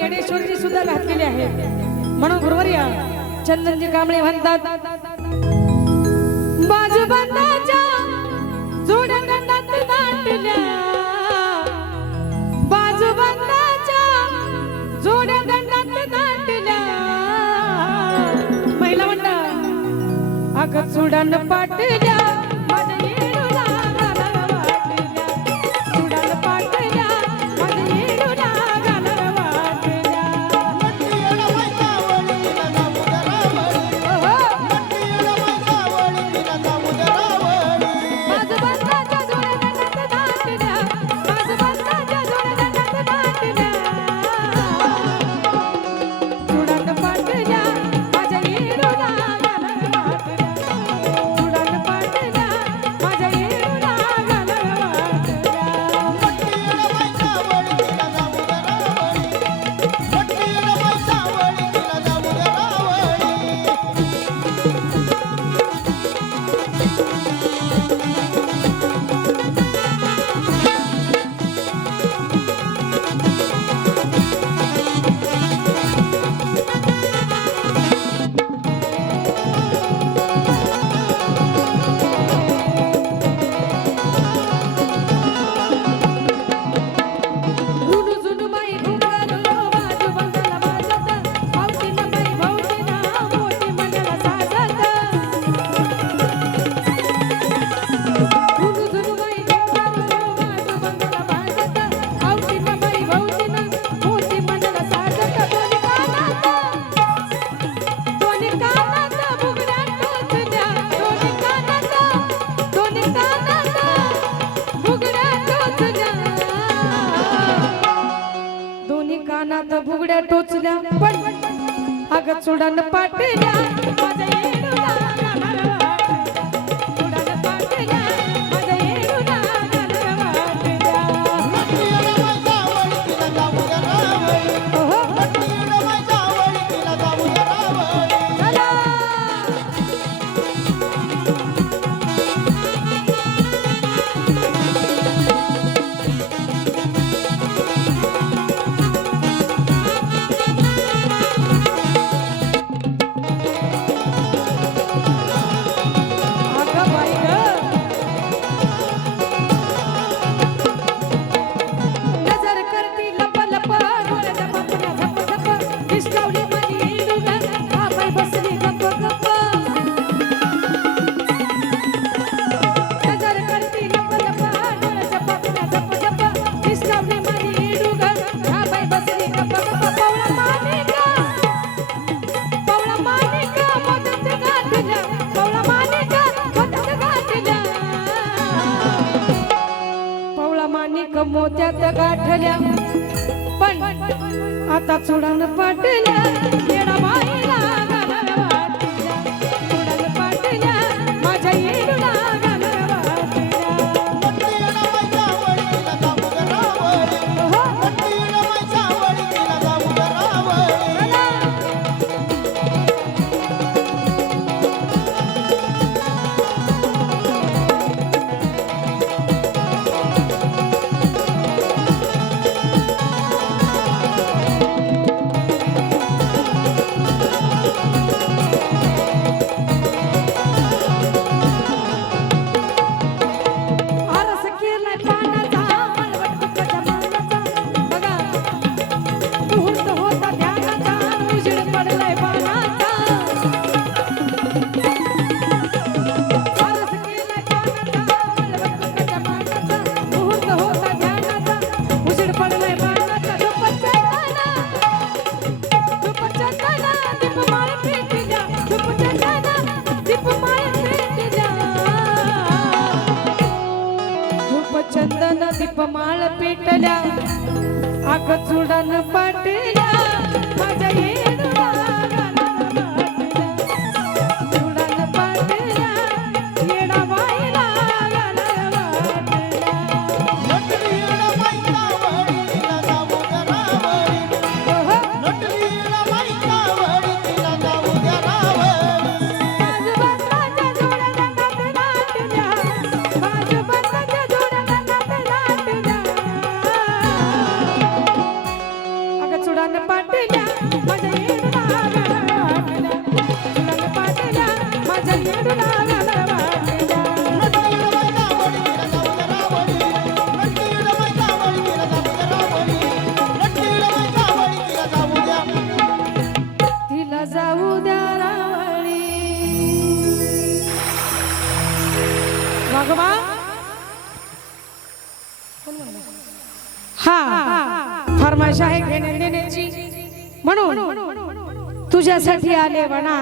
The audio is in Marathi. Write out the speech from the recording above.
येणेश्वरजी सुद्धा घातलेली आहे. म्हणून गुरुवर्या चंदनजी कांबळे म्हणतात बाजूबंदाच्या महिला म्हणतात चुडण पाटल्या नाद भुगड्या टोचल्या पण अग चुडान पाटल्या मोत्यात गाठल्या? पण आता चुडान पाटल्या कमाल पेटल्या आग चुडन पाटल्या माझ्या हा फरमाश आहे घेण्या देण्याची म्हणून तुझ्यासाठी आले म्हणा.